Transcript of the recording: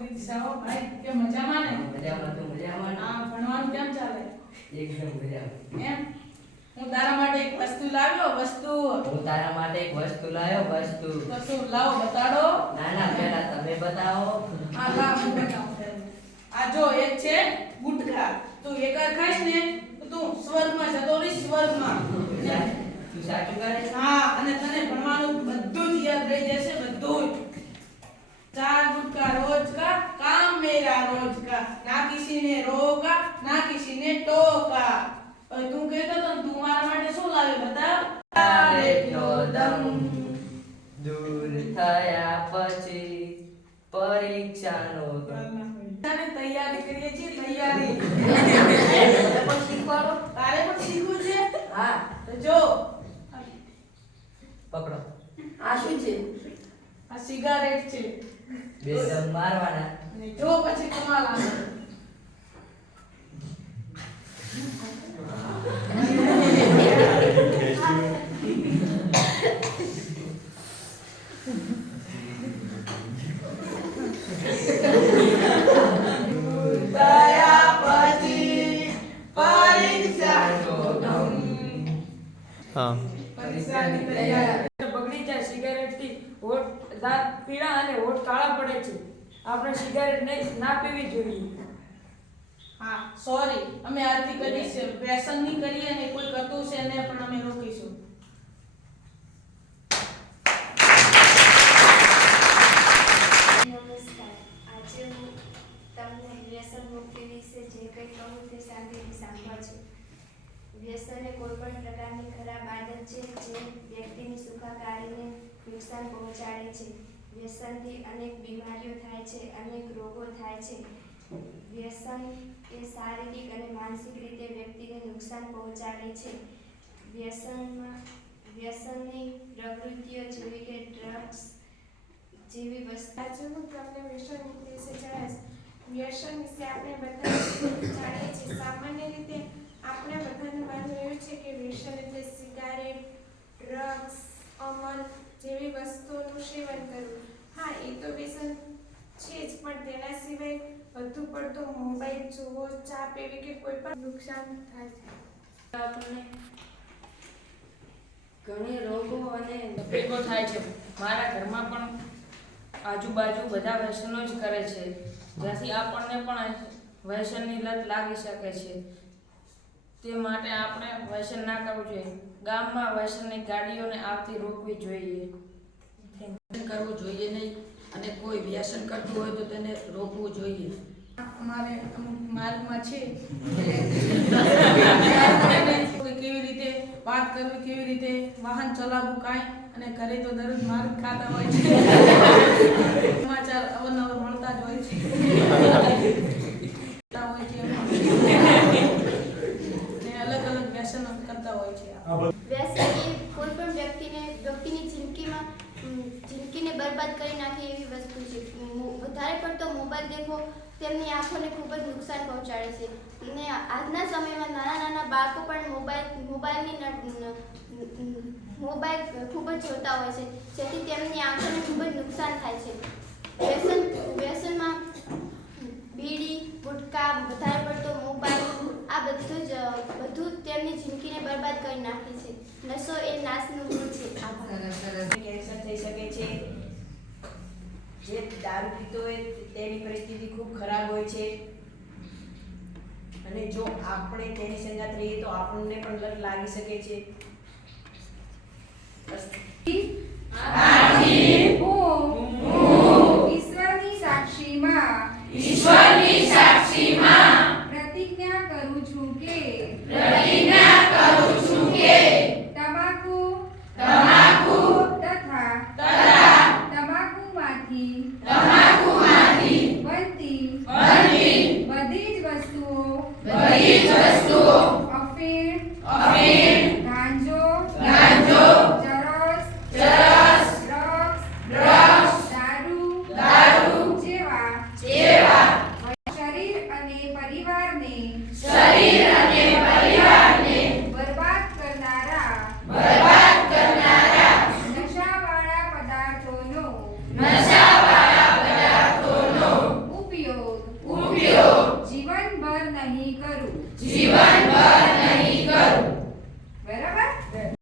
પ્રીતિ સાહેબ ભાઈ કે મજામાં ને? મજામાં તો મજામાં. હા, ભણવાનું કેમ ચાલે? એકદમ મજામાં. એમ હું તારા માટે એક વસ્તુ લાવ્યો વસ્તુ. હું તારા માટે એક વસ્તુ લાવ્યો વસ્તુ. તો શું લાવો બતાડો? ના ના પહેલા તમે બતાવો. આ લાવ હું બતાવું તને. આ જો એક છે ગુટખા. તું એક ખાઈશ ને તો તું સ્વર્ગમાં જતો રહીશ સ્વર્ગમાં. તું સાચું કહે? હા, અને તને ભણવાનું બધું જ યાદ રહી જશે બધું જ. 4 गुटखा रोज का काम मेरा रोज का ना किसी ने रोका ना किसी ने टोका। और तू कहतो तो તું મારા માટે શું લાવ્યો બતાવ? તારેનો દમ દૂર થયા પછી પરીક્ષાનો દમ. તને તૈયારી કરીએ છીએ તૈયારી. પણ શીખવાડો. તારે પણ શીખવું છે? હા તો જો પકડો. આ શું છે? આ સિગારેટ છે. બે દમ મારવાના. અને જો પછી કમાલ આવે. હા. પરીક્ષાની તૈયારી. બગડી જાય સિગારેટ થી હોઠ દાંત પીળા અને હોઠ કાળા પડે છે. આપણે સિગારેટ ના પીવી જોઈએ. હા, સોરી. અમે આજથી કરીશું વ્યસન નહીં કરીએ અને કોઈ કરતું છે એને પણ અમે રોકીશું. નમસ્કાર. આજે હું તમને વ્યસન મુક્તિ વિશે જે કંઈ કહું તે શાંતિથી સાંભળજો. વ્યસન એ કોઈ પણ પ્રકારની ખરાબ આદત છે જે વ્યક્તિની સુખાકારીને નુકસાન પહોંચાડે છે. વ્યસનથી અનેક બીમારીઓ થાય છે, અનેક રોગો થાય છે. વ્યસન એ શારીરિક અને માનસિક રીતે વ્યક્તિને નુકસાન પહોંચાડે છે. વ્યસનની પ્રવૃત્તિઓ જેવી કે ડ્રગ્સ જેવી વસ્તુ. આજે હું તમને વ્યસન મુક્તિ વિશે જણાવીશ. વ્યસન વિશે આપણે બધા જાણીએ છીએ. સામાન્ય રીતે આપણે બધાને માનવું એવું છે કે વ્યસન એટલે સિગારેટ, ડ્રગ્સ, અમલ જેવી વસ્તુઓનું સેવન કરવું. હા, એ તો વ્યસન છે જ, પણ તેના સિવાય વધુ પડતો મોબાઈલ જોવો, ચા પીવી કે કોઈ પણ નુકસાન થાય છે. આપણને ઘણી રોગો અને તકલીફો થાય છે. મારા ઘરમાં પણ આજુબાજુ બધા વ્યસનો જ કરે છે, જ્યાંથી આપણને પણ વ્યસનની લત લાગી શકે છે. તે માટે આપણે વ્યસન ના કરવું જોઈએ. ગામમાં વ્યસનની ગાડીઓને આવતી રોકવી જોઈએ. કરવું જોઈએ નહીં અને કોઈ વ્યસન કરતું હોય તો તેને રોકવું જોઈએ. અમારે અમુક માર્ગમાં છે કેવી રીતે વાત કરવી, કેવી રીતે વાહન ચલાવવું કાંઈ, અને ઘરે તો દરરોજ માર ખાતા હોય છે. સમાચાર અવારનવાર મળતા જ હોય છે. ને અલગ અલગ વ્યસનો કરતા હોય છે. વ્યસન એ કોઈ પણ વ્યક્તિની જિંદગીને બરબાદ કરી નાખે એવી વસ્તુ છે. વધારે પડતો મોબાઈલ દેખવો તેમની આંખોને ખૂબ જ નુકસાન પહોંચાડે છે. અને આજના સમયમાં નાના બાળકો પણ મોબાઈલ ખૂબ જ જોતા હોય છે, જેથી તેમની આંખોને ખૂબ જ નુકસાન થાય છે. વ્યસનમાં બીડી, ગુટકા, વધારે પડતો મોબાઈલ આ બધું તેમની જિંદગીને બરબાદ કરી નાખે છે. નશો એ નાશનું મૂળ છે. કેન્સર થઈ શકે છે. જે દારૂ પીતો હોય તેની પરિસ્થિતિ ખૂબ ખરાબ હોય છે, અને જો આપણે તેની સંગાત રહીએ તો આપણને પણ લત લાગી શકે છે. ઈશ્વરની સાક્ષીમાં પ્રતિજ્ઞા કરું છું કે તમાકુ તથા તમાકુમાંથી બનતી બધી જ વસ્તુઓ અફીણ, ગાંજો, ઉપયોગ જીવનભર નહીં કરું